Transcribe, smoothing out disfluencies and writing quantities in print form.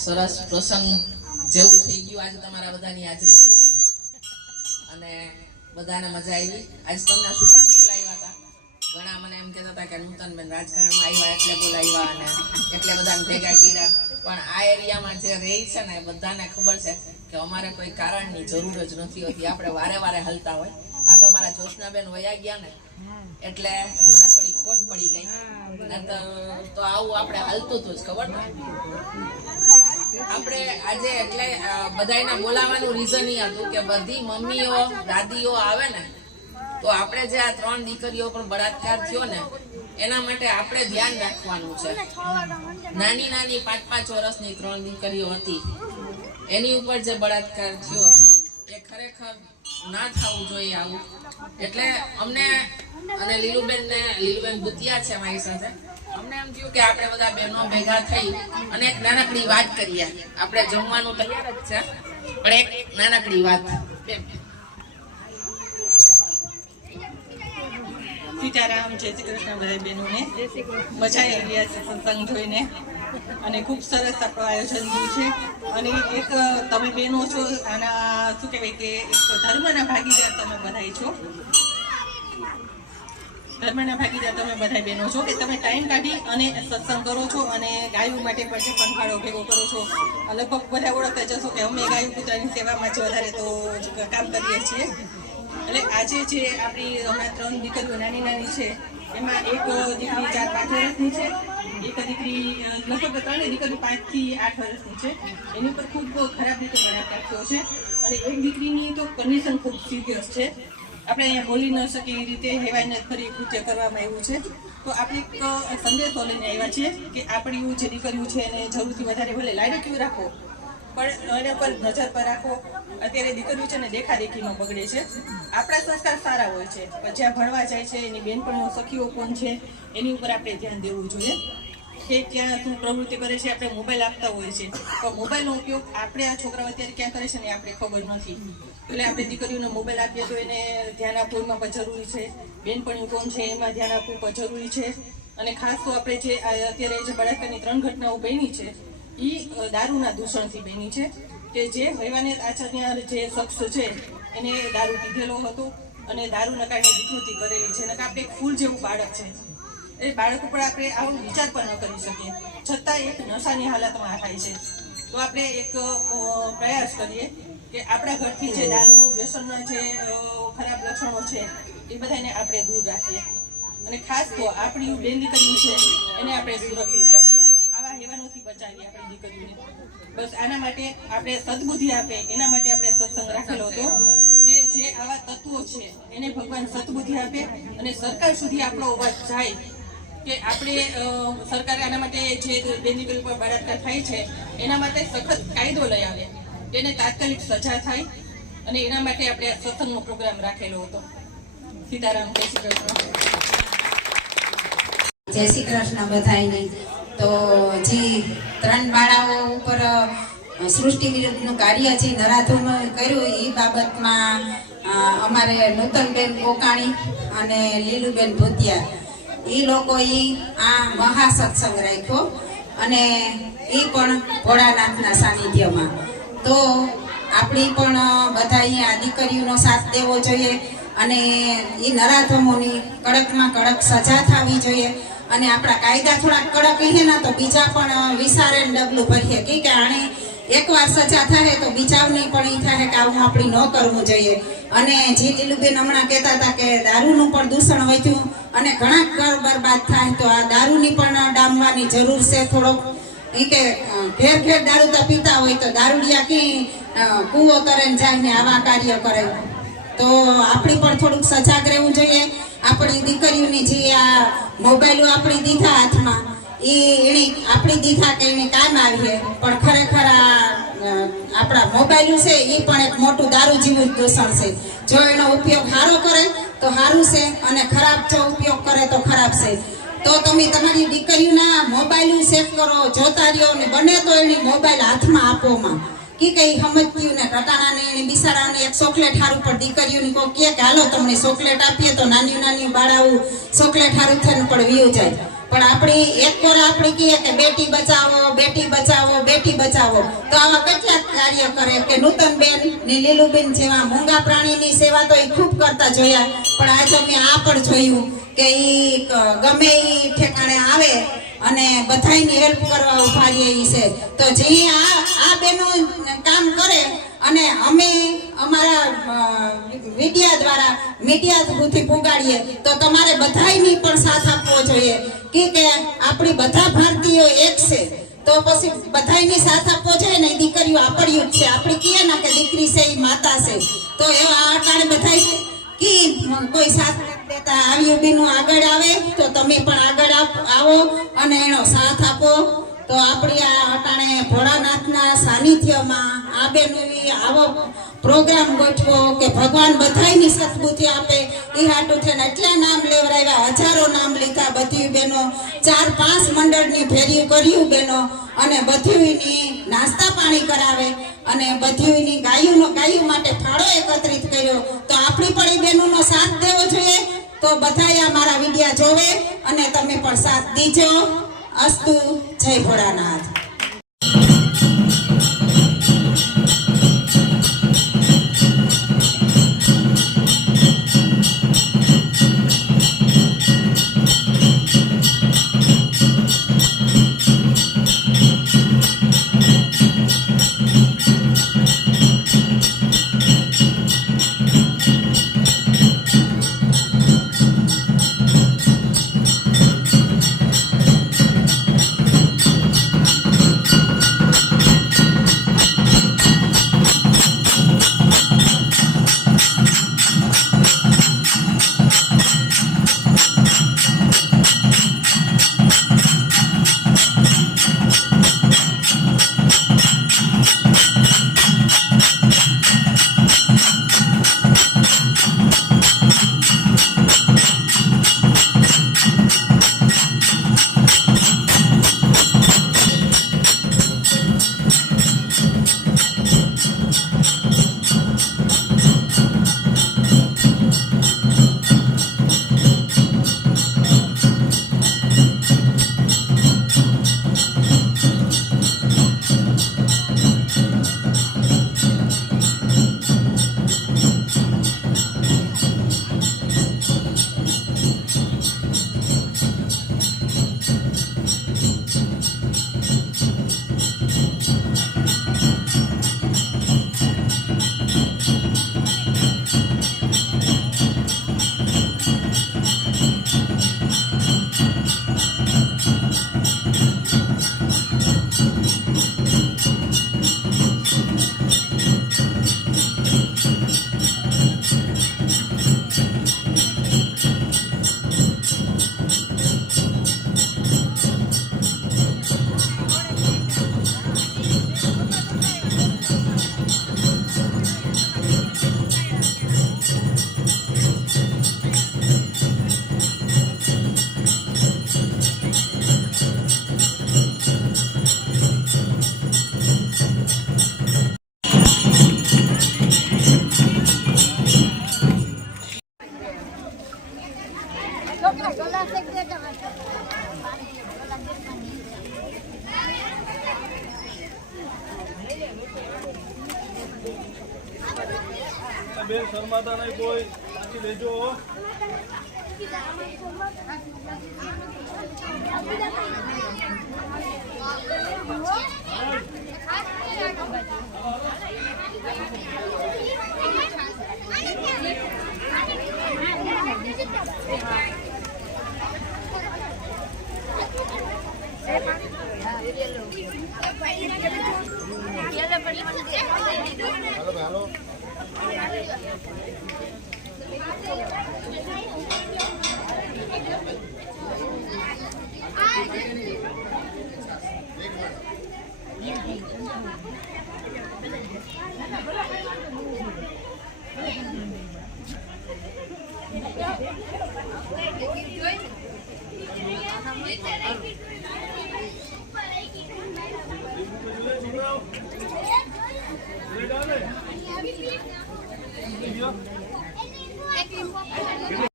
સરસ પ્રસંગ જેવું થઈ ગયું આજે તમારા બધાની હાજરીથી અને બધાને મજા આવી. આજ તમને શું કામ બોલાવ્યા હતા? ઘણા મને એમ કહેતા હતા કે નૂતનબેન રાજકારણમાં આવ્યા એટલે બોલાવ્યા અને એટલે બધાને ભેગા કર્યા. પણ આ એરિયામાં જે રહી છે ને બધાને ખબર છે કે અમારે કોઈ કારણની જરૂર જ નથી હોતી. આપણે વારે વારે હલતા હોય. આ તો મારા જ્યોત્સનાબેન વયા ગયા ને એટલે મને થોડી ખોટ પડી ગઈ. તો આવું આપણે હાલતું હતું જ ખબર ને. આપણે આજે એટલે બધાને બોલાવવાનું રીઝન એ હતું કે બધી મમ્મીઓ દાદીઓ આવે ને તો આપણે જે આ 3 દીકરીઓ પર બળાત્કાર થયો ને એના માટે આપણે ધ્યાન રાખવાનું છે. નાની નાની 5-5 વર્ષની 3 દીકરીઓ હતી એની ઉપર જે બળાત્કાર થયો એ ખરેખર ના થવું જોઈએ આવું. એટલે અમને અને લીલુબેન ભૂતિયા છે અમારી સાથે, અમને એમ થયું કે આપણે બધા બહેનો ભેગા થઈ અને એક નાનકડી વાત કરીએ. આપણે જમવાનું તૈયાર જ છે પણ એક નાનકડી વાત. સીતારામ, જય શ્રી કૃષ્ણ બધા બહેનોને. મજા આવી છે સત્સંગ જોઈને અને ખૂબ સરસ આપણું આયોજન થયું છે. અને એક તમે બહેનો છો આના શું કહેવાય કે એક ધર્મના ભાગીદાર તમે બધા છો. ધર્મના ભાગીદાર તમે બધા બહેનો છો કે તમે ટાઈમ કાઢી અને સત્સંગ કરો છો અને ગાયો માટે પછી પણ ફાળો ભેગો કરો છો. લગભગ બધા ઓળખતા જશો કે અમે ગાયું કૂતરાની સેવામાં જ વધારે તો કામ કરીએ છીએ. એટલે આજે જે આપણી હમણાં 3 દીકરીઓ નાની નાની છે એમાં એક દીકરી 4-5 વર્ષની છે, એક દીકરી લગભગ 3 દીકરીઓ 5 થી 8 વર્ષની છે. એની ઉપર ખૂબ ખરાબ રીતે બળાત્કાર થયો છે અને એક દીકરીની તો કન્ડિશન ખૂબ સિરિયસ છે. આપણે અહીંયા બોલી ન શકીએ એ રીતે હેવાઈને ફરી કૃત્ય કરવામાં આવ્યું છે. તો આપણે એક સંદેશો લઈને આવ્યા છીએ કે આપણી જે દીકરીઓ છે એને જરૂરથી વધારે ભલે લાડક્યું રાખો પણ એના પર નજર પર રાખો. અત્યારે દીકરીઓ છે ને દેખાદેખીમાં બગડે છે. આપણા સંસ્કાર સારા હોય છે પણ જ્યાં ભણવા જાય છે એની બેનપણીઓ સખીઓ કોણ છે એની ઉપર આપણે ધ્યાન દેવું જોઈએ કે ત્યાં શું પ્રવૃત્તિ કરે છે. આપણે મોબાઈલ આપતા હોય છે તો મોબાઈલનો ઉપયોગ આપણે આ છોકરાઓ અત્યારે ક્યાં કરે છે ને આપણે ખબર નથી. એટલે આપણે દીકરીઓને મોબાઈલ આપીએ તો એને ધ્યાન આપવું એમાં પણ જરૂરી છે. બેનપણીઓ કોણ છે એમાં ધ્યાન આપવું પણ જરૂરી છે. અને ખાસ તો આપણે જે અત્યારે જે બળાત્કારની 3 ઘટનાઓ બની છે એ દારૂના દૂષણથી બની છે કે જે હૈવાનિયત આચરનાર જે શખ્સ છે એને દારૂ પીધેલો હતો અને દારૂના કારણે વિકૃતિ કરેલી છે. અને આપણે એક ફૂલ જેવું બાળક છે એ બાળક ઉપર આપણે આવો વિચાર પણ ન કરી શકીએ છતાં એક નશાની હાલતમાં થાય છે. તો આપણે એક પ્રયાસ કરીએ કે આપણા ઘરથી જે દારૂનું વ્યસનના જે ખરાબ લક્ષણો છે એ બધાને આપણે દૂર રાખીએ અને ખાસ તો આપણી બેન દીકરીઓ છે એને આપણે સુરક્ષિત રાખીએ. આવા હેવાનોથી બચાવીએ આપણી દીકરીઓને. બસ આના માટે આપણે સદબુદ્ધિ આપે એના માટે આપણે સત્સંગ રાખેલો હતો કે જે આવા તત્વો છે એને ભગવાન સદબુદ્ધિ આપે અને સરકાર સુધી આપણો અવાજ જાય કે આપણે સરકારે આના માટે જે બેન દીકરી પર બળાત્કાર થાય છે એના માટે સખત કાયદો લઈ આવે, એને તાત્કાલિક સજા થાય અને એના માટે આપણે સત્સંગનો પ્રોગ્રામ રાખેલો હતો. સીતારામ, જય શ્રી કૃષ્ણ. જય શ્રી કૃષ્ણ બધાને. તો જે 3 બાળાઓ ઉપર સૃષ્ટિ વિરુદ્ધનું કાર્ય જે નરાધમ કર્યું એ બાબતમાં અમારે નૂતનબેન કોકાણી અને લીલુબેન ભૂતિયા એ લોકોએ આ મહાસત્સંગ રાખ્યો અને એ પણ ભોળાનાથના સાનિધ્યમાં. તો આપણી પણ બધા અહીંયા દીકરીઓનો સાથ દેવો જોઈએ અને એ નરાધમોની કડકમાં કડક સજા થવી જોઈએ. અને આપણા કાયદા થોડા કડક કહીએ ને તો બીજા પણ વિચારે ડગલું ભરીએ કે આને એકવાર સજા થાય તો બીજાની પણ એ થાય કે આવું આપણે ન કરવું જોઈએ. અને જે લીલુબેન હમણાં કહેતા હતા કે દારૂનું પણ દૂષણ વધ્યું અને ઘણા ઘર બરબાદ થાય તો આ દારૂની પણ ડામવાની જરૂર છે. થોડોક એ કે ઘેર ઘેર દારૂ તો પીતા હોય તો દારૂડિયા કે કૂવો કરે ને જાય ને આવા કાર્ય કરે તો આપણે પણ થોડુંક સજાગ રહેવું જોઈએ. આપણી દીકરીઓની જે આ મોબાઈલો આપણી દીધા હાથમાં એને આપણી દીધા કે એને કામ આવીએ પણ ખરેખર આપણા મોબાઈલો છે એ પણ એક મોટું દારૂ જેવું દૂષણ છે. જો એનો ઉપયોગ સારો કરે તો સારું છે અને ખરાબ જો ઉપયોગ કરે તો ખરાબ છે. તો તમે તમારી દીકરીઓના મોબાઈલો સેટ કરો, જોતા રહ્યો ને બને તો એની મોબાઈલ હાથમાં આપોમાં કે કઈ સમજતી ને ટટાણાને એને બિસાડાને એક ચોકલેટ હારું પર દીકરીઓની કોઈ કે હાલો તમને ચોકલેટ આપીએ તો નાની નાની બાળાઓ ચોકલેટ હારું થઈને પણ વીયું જાય. પણ આપણે એક કોર આપણે કહીએ કે બેટી બચાવો બેટી બચાવો બેટી બચાવો બચાવો. તો આવા કેટલાક કાર્ય કરે કે નૂતનબેન ને લીલુબેન જેવા મૂંગા પ્રાણીની સેવા તો એ ખૂબ કરતા જોયા, પણ આજે અમે આ પણ જોયું કે ઈ ગમે ઈ ઠેકાણે આવે અને બધાયની હેલ્પ કરવા ઉભા રહે છે. તો જે આ બેનો કામ કરે અને અમે અમારા મીડિયા દ્વારા મીડિયા સુધી પુગાડીએ તો તમારે બધાયની પણ સાથ આપવો જોઈએ કે આપણી બધા ભારતીયો એક છે. તો પછી બધાયની સાથ આપવો જોઈએ ને. દીકરીઓ આપણી જ છે, આપણી કીએ ના કે દીકરી છે એ માતા છે. તો એવા અટાણે બધાય કી કોઈ સાથ દેતા આવ્યું બીનું આગળ આવે તો તમે પણ આગળ આવો અને એનો સાથ આપો. તો આપણી આ અટાણે ભોળાનાથના સાનિધ્યમાં આ બેનોએ આવો પ્રોગ્રામ ગોઠવો કે ભગવાન બધાયની સદબુદ્ધિ આપે. એ હાટું થઈને એટલા નામ લેવડાવ્યા, હજારો નામ લીધા બધી બહેનો, 4-5 મંડળની ફેરી કર્યું બહેનો, અને બધીની નાસ્તા પાણી કરાવે અને બધીની ગાયું માટે ફાળો એકત્રિત કર્યો. તો આપણી પણ એ બહેનોનો સાથ દેવો જોઈએ. તો બધાય આ મારા વિડિયા જોવે અને તમે પણ સાથ દીજો. અસ્તુ. જય ભોળાનાથ. બેન શર્માતા નહીં કોઈ, સાચી લેજો. હાલો. Join.